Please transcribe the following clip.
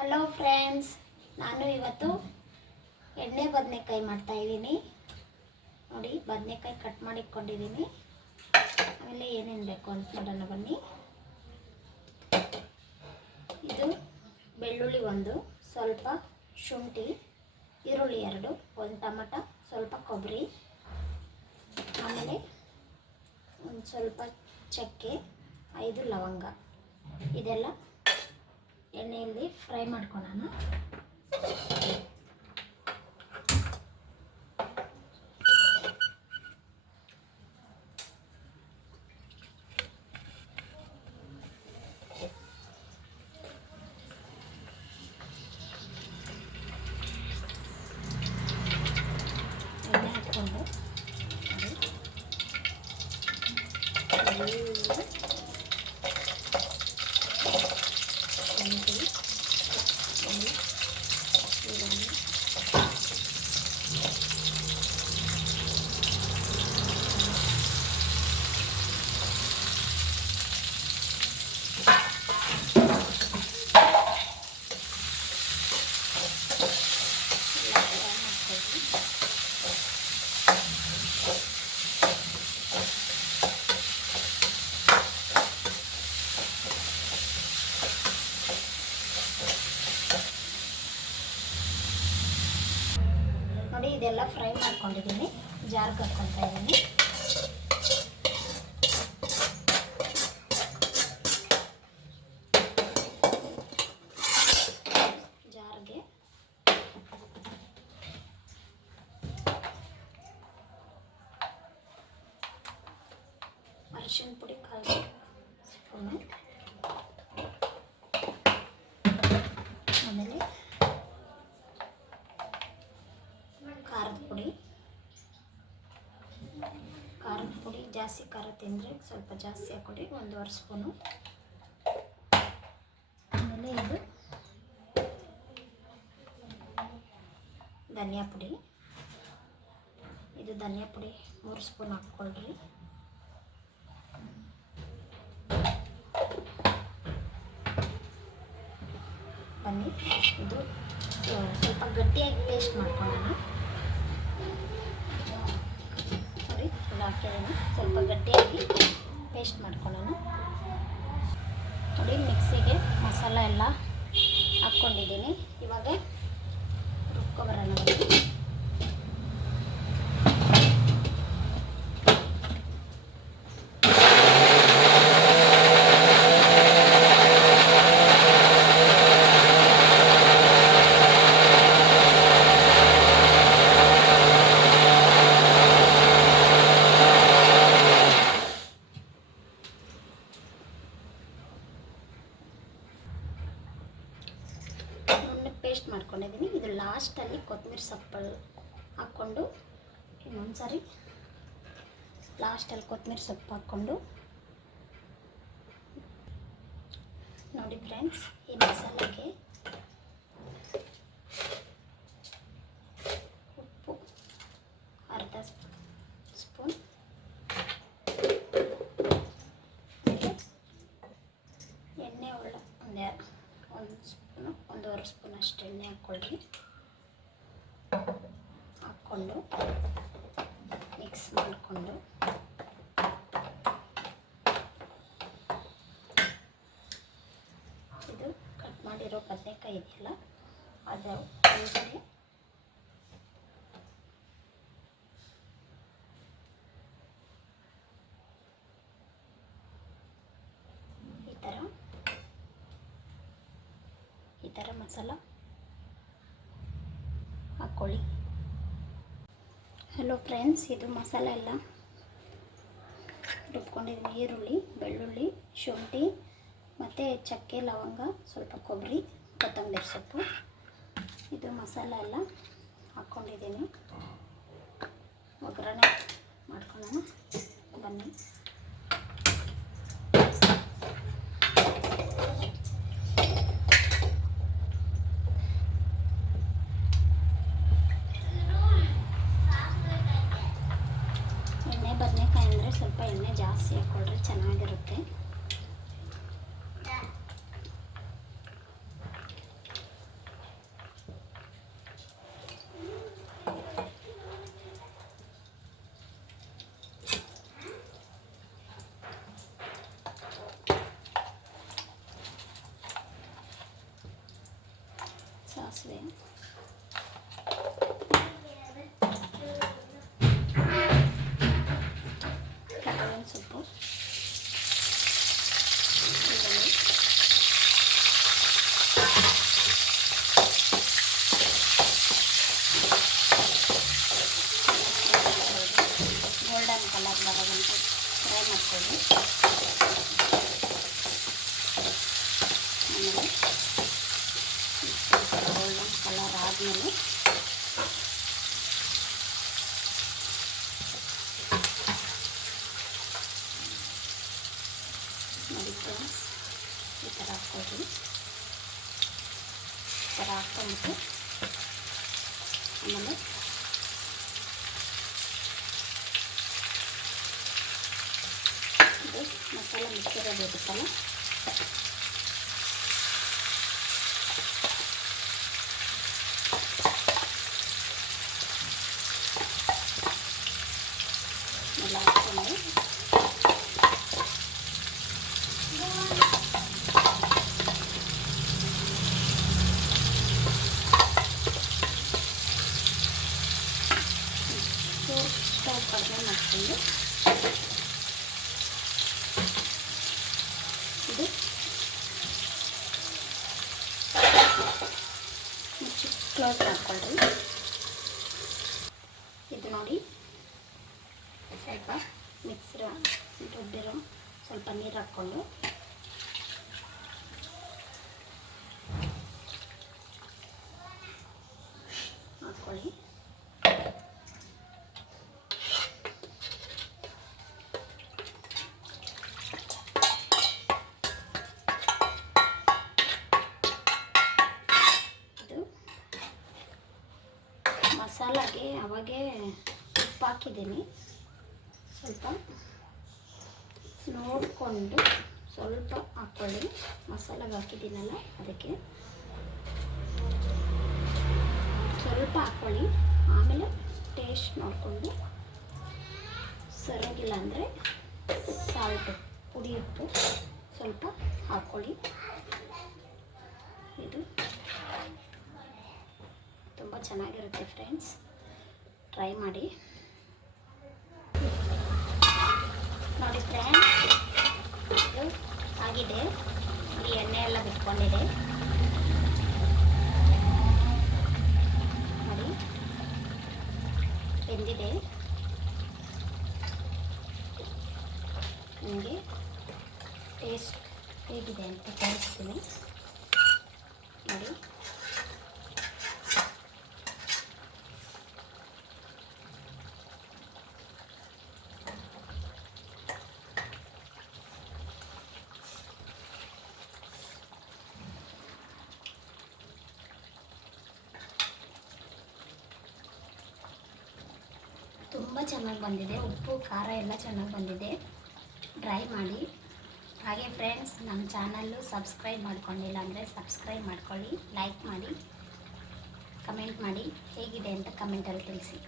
Hello friends, ನಾನು ಇವತ್ತು ಎಣ್ಣೆ ಬದನೆಕಾಯಿ ಮಾಡ್ತಾಯಿದ್ದೀನಿ. ನೋಡಿ, ಬದನೆಕಾಯಿ ಕಟ್ ಮಾಡಿ ಇಟ್ಕೊಂಡಿದ್ದೀನಿ. ಆಮೇಲೆ ಏನೇನು ಬೇಕು ಅಂತ ನೋಡೋಣ ಬನ್ನಿ. ಇದು ಬೆಳ್ಳುಳ್ಳಿ ಒಂದು, ಸ್ವಲ್ಪ ಶುಂಠಿ, ಈರುಳ್ಳಿ 2, ಒಂದು ಟೊಮಟೊ, ಸ್ವಲ್ಪ ಕೊಬ್ಬರಿ, ಆಮೇಲೆ ಒಂದು ಸ್ವಲ್ಪ ಚಕ್ಕೆ, 5 ಲವಂಗ. ಇದೆಲ್ಲ ಎಣ್ಣೆಯಲ್ಲಿ ಫ್ರೈ ಮಾಡ್ಕೊಳ್ಳೋಣ. ಎಣ್ಣೆ ಹಾಕ್ಕೊಂಡು ನೋಡಿ, ಇದೆಲ್ಲ ಫ್ರೈ ಮಾಡ್ಕೊಂಡಿದ್ದೀನಿ. ಜಾರ್ಗೆ ಹಾಕ್ಕೊತಾ ಇದ್ದೀನಿ. ಜಾರ್ಗೆ ಅರಿಶಿನ ಪುಡಿ 1/4 ಸ್ಪೂನು, ಆಮೇಲೆ ಖಾರದ ಪುಡಿ ಜಾಸ್ತಿ ಖಾರ ತಿಂದರೆ ಸ್ವಲ್ಪ ಜಾಸ್ತಿ ಹಾಕ್ಕೊಡಿ, 1/2 ಸ್ಪೂನು. ಆಮೇಲೆ ಇದು ಧನಿಯಾ ಪುಡಿ, 3 ಸ್ಪೂನ್ ಹಾಕ್ಕೊಳ್ರಿ. ಬನ್ನಿ, ಇದು ಸ್ವಲ್ಪ ಗಟ್ಟಿಯಾಗಿ ಪೇಸ್ಟ್ ಮಾಡ್ಕೊಳ್ಳೋಣ. ನೋಡಿ, ಎಲ್ಲ ಹಾಕಿದ್ದೀನಿ. ಸ್ವಲ್ಪ ಗಟ್ಟಿಯಾಗಿ ಪೇಸ್ಟ್ ಮಾಡ್ಕೊಳ್ಳೋಣ. ನೋಡಿ, ಮಿಕ್ಸಿಗೆ ಮಸಾಲ ಎಲ್ಲ ಹಾಕ್ಕೊಂಡಿದ್ದೀನಿ. ಇವಾಗ ರುಬ್ಕೊಬರೋಣ. ಪೇಸ್ಟ್ ಮಾಡ್ಕೊಂಡಿದ್ದೀನಿ. ಇದು ಲಾಸ್ಟಲ್ಲಿ ಕೊತ್ತಂಬರಿ ಸೊಪ್ಪು ಹಾಕ್ಕೊಂಡು ಇನ್ನೊಂದು ಸಾರಿ ಲಾಸ್ಟಲ್ಲಿ ಕೊತ್ತಂಬರಿ ಸೊಪ್ಪು ಹಾಕ್ಕೊಂಡು ನೋಡಿ ಫ್ರೆಂಡ್ಸ್, ಈ ಮಸಾಲೆಗೆ ಉಪ್ಪು 1/2 ಸ್ಪೂನ್, ಎಣ್ಣೆ ಒಂದು ಸ್ಪೂನು, 1/2 ಸ್ಪೂನ್ ಅಷ್ಟು ಎಣ್ಣೆ ಹಾಕ್ಕೊಳ್ರಿ. ಹಾಕ್ಕೊಂಡು ಮಿಕ್ಸ್ ಮಾಡಿಕೊಂಡು ಇದು ಕಟ್ ಮಾಡಿರೋ ಬದನೆಕಾಯಿ ಇದೆಯಲ್ಲ, ಅದು ಒಳಗಡೆ ಈ ಥರ ಮಸಾಲ ಹಾಕ್ಕೊಳ್ಳಿ. ಹಲೋ ಫ್ರೆಂಡ್ಸ್, ಇದು ಮಸಾಲ ಎಲ್ಲ ರುಬ್ಕೊಂಡಿದ್ದೀನಿ. ಈರುಳ್ಳಿ, ಬೆಳ್ಳುಳ್ಳಿ, ಶುಂಠಿ ಮತ್ತು ಚಕ್ಕೆ, ಲವಂಗ, ಸ್ವಲ್ಪ ಕೊಬ್ಬರಿ, ಕೊತ್ತಂಬರಿ ಸೊಪ್ಪು, ಇದು ಮಸಾಲ ಎಲ್ಲ ಹಾಕ್ಕೊಂಡಿದ್ದೀನಿ. ಒಗ್ಗರಣೆ ಮಾಡ್ಕೊಳ್ಳೋಣ ಬನ್ನಿ. ಬದನೆಕಾಯಿ ಅಂದರೆ ಸ್ವಲ್ಪ ಎಣ್ಣೆ ಜಾಸ್ತಿ ಹಾಕ್ಕೊಳ್ರಿ, ಚೆನ್ನಾಗಿರುತ್ತೆ. ಆದಮೇಲೆ ನೋಡಿ ಫ್ರೆಂಡ್ಸ್, ಈ ಥರ ಹಾಕ್ಕೊಳ್ರಿ. ಈ ಥರ ಹಾಕ್ಕೊಂಬಿಟ್ಟು ಆಮೇಲೆ ಇದು ಮಸಾಲೆ ಮಿಕ್ಕಿರೋದು ಇರುತ್ತಲ್ಲ ಎಲ್ಲ ಹಾಕ್ಕೊಂಡು ಸ್ಟವ್ ಕಡಿಮೆ ಮಾಡಿಕೊಂಡು ಇದು ಮುಚ್ಚಿ ಕ್ಲೋಸ್ ಮಾಡ್ಕೊಳ್ರಿ. ಇದು ನೋಡಿ ಸ್ವಲ್ಪ ಮಿಕ್ಸರ್ ರುಬ್ಬಿರೋ ಸ್ವಲ್ಪ ನೀರು ಹಾಕ್ಕೊಂಡು ಹಾಕ್ಕೊಳ್ಳಿ. ಮಸಾಲಾಗೆ ಅವಾಗೇ ಉಪ್ಪು ಹಾಕಿದ್ದೀನಿ, ಸ್ವಲ್ಪ ನೋಡಿಕೊಂಡು ಸ್ವಲ್ಪ ಹಾಕ್ಕೊಳ್ಳಿ. ಮಸಾಲಾಗೆ ಹಾಕಿದ್ದೀನಲ್ಲ ಅದಕ್ಕೆ ಸ್ವಲ್ಪ ಹಾಕ್ಕೊಳ್ಳಿ. ಆಮೇಲೆ ಟೇಸ್ಟ್ ನೋಡಿಕೊಂಡು ಸರಿಯಾಗಿಲ್ಲ ಅಂದರೆ ಸಾಲ್ಟು ಪುಡಿ ಉಪ್ಪು ಸ್ವಲ್ಪ ಹಾಕ್ಕೊಳ್ಳಿ. ಇದು ತುಂಬ ಚೆನ್ನಾಗಿರುತ್ತೆ ಫ್ರೆಂಡ್ಸ್, ಟ್ರೈ ಮಾಡಿ. ನೋಡಿ ಫ್ರೆಂಡ್ಸ್, ಇದು ಆಗಿದೆ. ಈ ಎಣ್ಣೆ ಎಲ್ಲ ಬಿಟ್ಕೊಂಡಿದೆ ನೋಡಿ, ಬೆಂದಿದೆ. ನಿಮಗೆ ಟೇಸ್ಟ್ ಹೇಗಿದೆ ಅಂತ ತೋರಿಸ್ತೀನಿ ನೋಡಿ. ತುಂಬ ಚೆನ್ನಾಗಿ ಬಂದಿದೆ, ಉಪ್ಪು ಖಾರ ಎಲ್ಲ ಚೆನ್ನಾಗಿ ಬಂದಿದೆ. ಟ್ರೈ ಮಾಡಿ. ಹಾಗೆ ಫ್ರೆಂಡ್ಸ್, ನಮ್ಮ ಚಾನಲ್ಲು ಸಬ್ಸ್ಕ್ರೈಬ್ ಮಾಡ್ಕೊಂಡಿಲ್ಲ ಅಂದರೆ ಸಬ್ಸ್ಕ್ರೈಬ್ ಮಾಡ್ಕೊಳ್ಳಿ, ಲೈಕ್ ಮಾಡಿ, ಕಮೆಂಟ್ ಮಾಡಿ, ಹೇಗಿದೆ ಅಂತ ಕಮೆಂಟಲ್ಲಿ ತಿಳಿಸಿ.